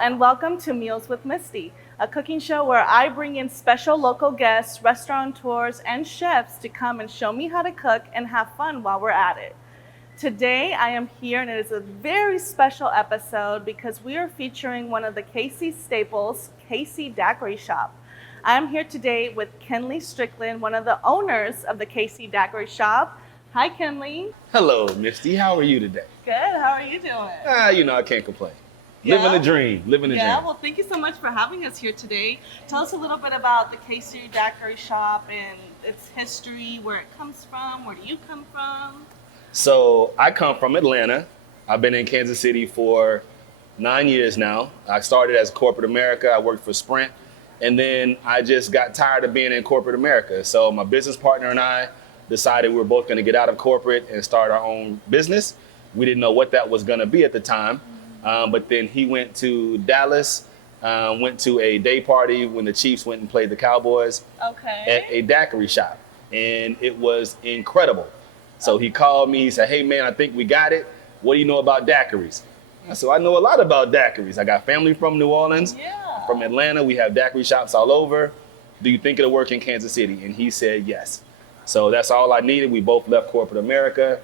and welcome to Meals with Misty, a cooking show where I bring in special local guests, restaurateurs, and chefs to come and show me how to cook and have fun while we're at it. Today, I am here, and it is a very special episode because we are featuring one of the KC staples, KC Daiquiri Shop. I am here today with Kenley Strickland, one of the owners of the KC Daiquiri Shop. Hi, Kenley. Hello, Misty. How are you today? Good. How are you doing? I can't complain. Living the dream. Living the dream. Well, thank you so much for having us here today. Tell us a little bit about the KC Daiquiri Shop and its history, where it comes from. Where do you come from? So I come from Atlanta. I've been in Kansas City for 9 years now. I started as corporate America. I worked for Sprint. And then I just got tired of being in corporate America. So my business partner and I decided we were both going to get out of corporate and start our own business. We didn't know what that was going to be at the time. But then he went to Dallas, went to a day party when the Chiefs went and played the Cowboys at a daiquiri shop. And it was incredible. So he called me, he said, "Hey man, I think we got it. What do you know about daiquiris?" So I know a lot about daiquiris. I got family from New Orleans, from Atlanta. We have daiquiri shops all over. Do you think it'll work in Kansas City? And he said yes. So that's all I needed. We both left corporate America,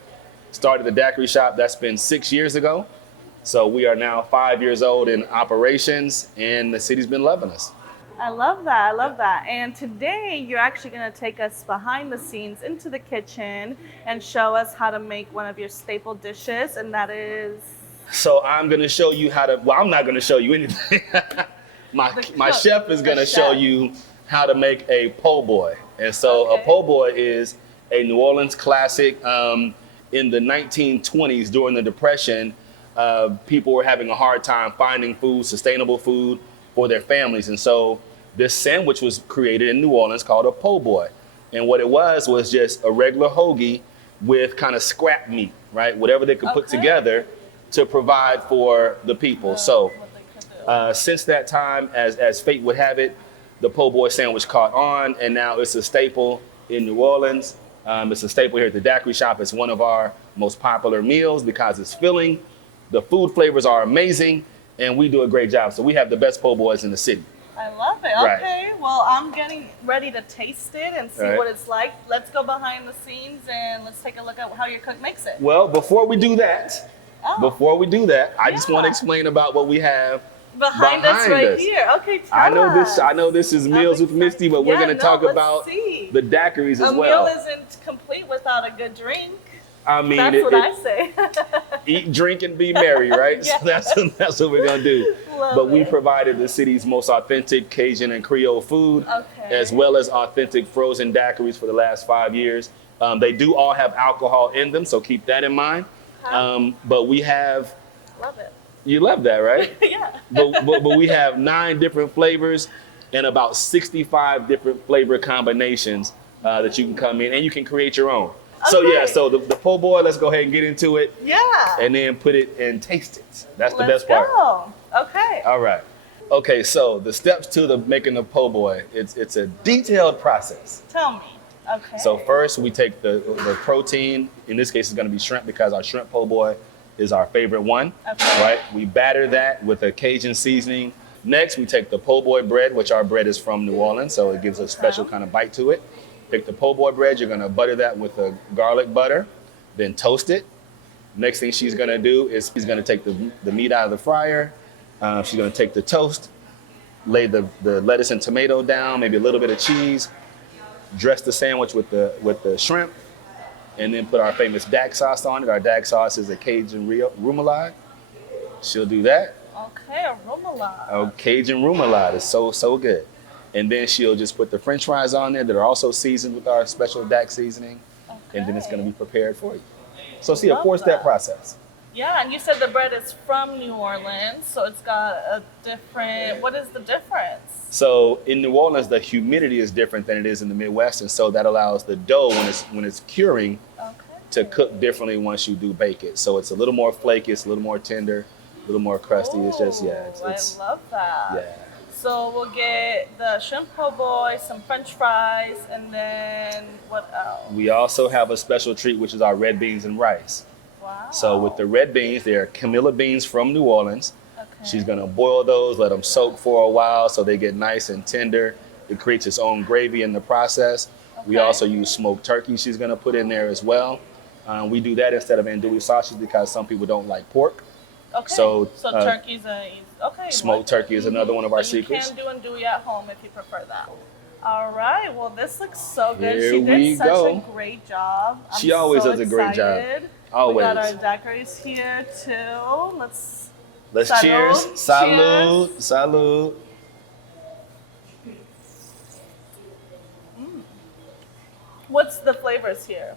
started the daiquiri shop. That's been 6 years ago. So we are now 5 years old in operations, and the city's been loving us. I love that. I love that. And today you're actually going to take us behind the scenes into the kitchen and show us how to make one of your staple dishes, and that is... So I'm going to show you how to, well, I'm not going to show you anything. my chef is going to show you how to make a po' boy. And so a po' boy is a New Orleans classic. In the 1920s, during the Depression, people were having a hard time finding food, sustainable food for their families. And so this sandwich was created in New Orleans called a po' boy. And what it was just a regular hoagie with kind of scrap meat, right? Whatever they could put together to provide for the people. So since that time, as fate would have it, the po' boy sandwich caught on, and now it's a staple in New Orleans. It's a staple here at the Daiquiri Shop. It's one of our most popular meals because it's filling. The food flavors are amazing, and we do a great job. So we have the best po' boys in the city. I love it. Right. Okay, well, I'm getting ready to taste it and see what it's like. Let's go behind the scenes and let's take a look at how your cook makes it. Well, before we do that, I just want to explain about what we have behind us right here. Okay, tell us. I know this is Meals with Misty, but we're going to talk about the daiquiris as well. A meal isn't complete without a good drink. I mean, that's what I say. Eat, drink, and be merry, right? So that's what we're going to do. But we provided the city's most authentic Cajun and Creole food, as well as authentic frozen daiquiris for the last 5 years. They do all have alcohol in them, so keep that in mind. But we have... Love it. You love that, right? Yeah. but we have 9 different flavors and about 65 different flavor combinations that you can come in, and you can create your own. So the po' boy, let's go ahead and get into it. Yeah. And then put it and taste it. That's the Let's best part. go. Okay. All right. Okay, so the steps to making the po' boy, it's a detailed process. Tell me. Okay. So first we take the protein. In this case, it's going to be shrimp because our shrimp po' boy is our favorite one. Right? We batter that with a Cajun seasoning. Next, we take the po' boy bread, which our bread is from New Orleans, so it gives a special kind of bite to it. Pick the po' boy bread, you're gonna butter that with a garlic butter, then toast it. Next thing she's gonna do is she's gonna take the meat out of the fryer. She's gonna take the toast, lay the lettuce and tomato down, maybe a little bit of cheese, dress the sandwich with the shrimp, and then put our famous Dak sauce on it. Our Dak sauce is a Cajun remoulade. She'll do that. Okay, a remoulade. Oh, Cajun remoulade is so good. And then she'll just put the French fries on there that are also seasoned with our special Dak seasoning. And then it's going to be prepared for you. So see, a 4-step process. Yeah, and you said the bread is from New Orleans, so it's got a different, what is the difference? So in New Orleans, the humidity is different than it is in the Midwest, and so that allows the dough, when it's curing, to cook differently once you do bake it. So it's a little more flaky, it's a little more tender, a little more crusty. It's just, I love that. Yeah. So we'll get the shrimp po' boy, some French fries, and then what else? We also have a special treat, which is our red beans and rice. Wow. So with the red beans, they're Camilla beans from New Orleans. She's gonna boil those, let them soak for a while so they get nice and tender. It creates its own gravy in the process. We Okay. also use smoked turkey she's gonna put in there as well. We do that instead of andouille sausage because some people don't like pork. Okay. So, turkey's okay. Smoked turkey is another one of our secrets. You can do andouille at home if you prefer that. All right. Well, this looks so good. Here She we did such go. a great job. She always so does a great job. excited. Always. We got our daiquiris here too. Let's Salud. cheers. Salud. Cheers. Salud. What's the flavors here?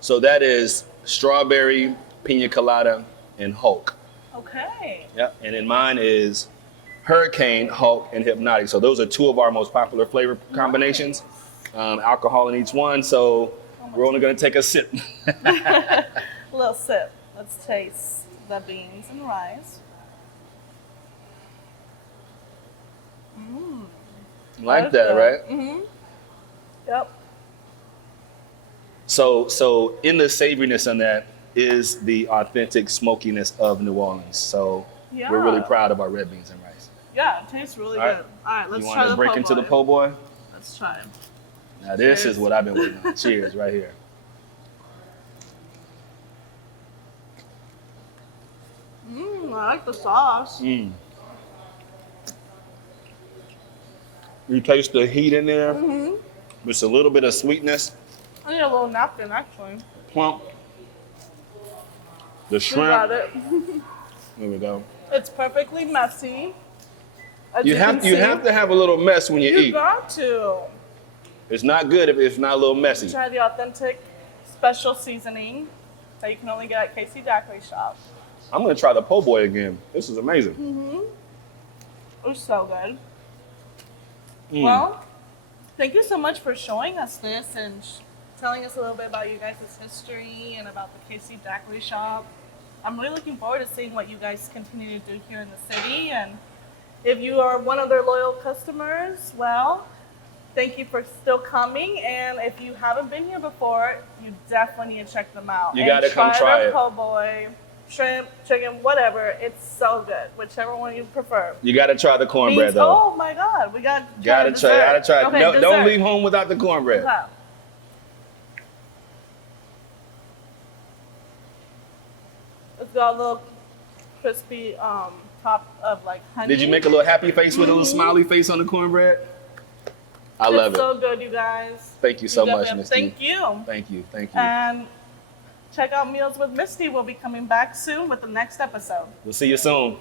So that is strawberry, pina colada, and Hulk. Okay. Yep. And then mine is Hurricane, Hulk, and Hypnotic. So those are two of our most popular flavor combinations. Alcohol in each one. So we're only going to take a sip. A little sip. Let's taste the beans and rice. Like that, right? Mm-hmm. Yep. So in the savoriness on that is the authentic smokiness of New Orleans. So we're really proud of our red beans and rice. Yeah, it tastes really All right. good. All right, let's You try want the to break po' into the boy. po' boy? Let's try it. Now this Cheers. is what I've been waiting on. Cheers, right here. I like the sauce. You taste the heat in there. Just a little bit of sweetness. I need a little napkin, actually. Plump. The We got shrimp. it. There we go. It's perfectly messy. As You can have see. to have a little mess when you You eat. got to. It's not good if it's not a little messy. Try the authentic special seasoning that you can only get at Casey Daiquiri Shop. I'm gonna try the po' boy again. This is amazing. It's so good. Well, thank you so much for showing us this and telling us a little bit about you guys' history and about the Casey Daiquiri Shop. I'm really looking forward to seeing what you guys continue to do here in the city. And if you are one of their loyal customers, well, thank you for still coming. And if you haven't been here before, you definitely need to check them out. You gotta come try their it. po' boy, shrimp, chicken, whatever. It's so good, whichever one you prefer. You gotta try the cornbread though. Oh my God, we got Gotta try. Okay, No, dessert. don't leave home without the cornbread. Okay. It's got a little crispy top of like honey. Did you make a little happy face with a little smiley face on the cornbread? I love It's it. so good, you guys. Thank you so much, definitely- Misty. Thank you. Thank you. Thank you. And check out Meals with Misty. We'll be coming back soon with the next episode. We'll see you soon.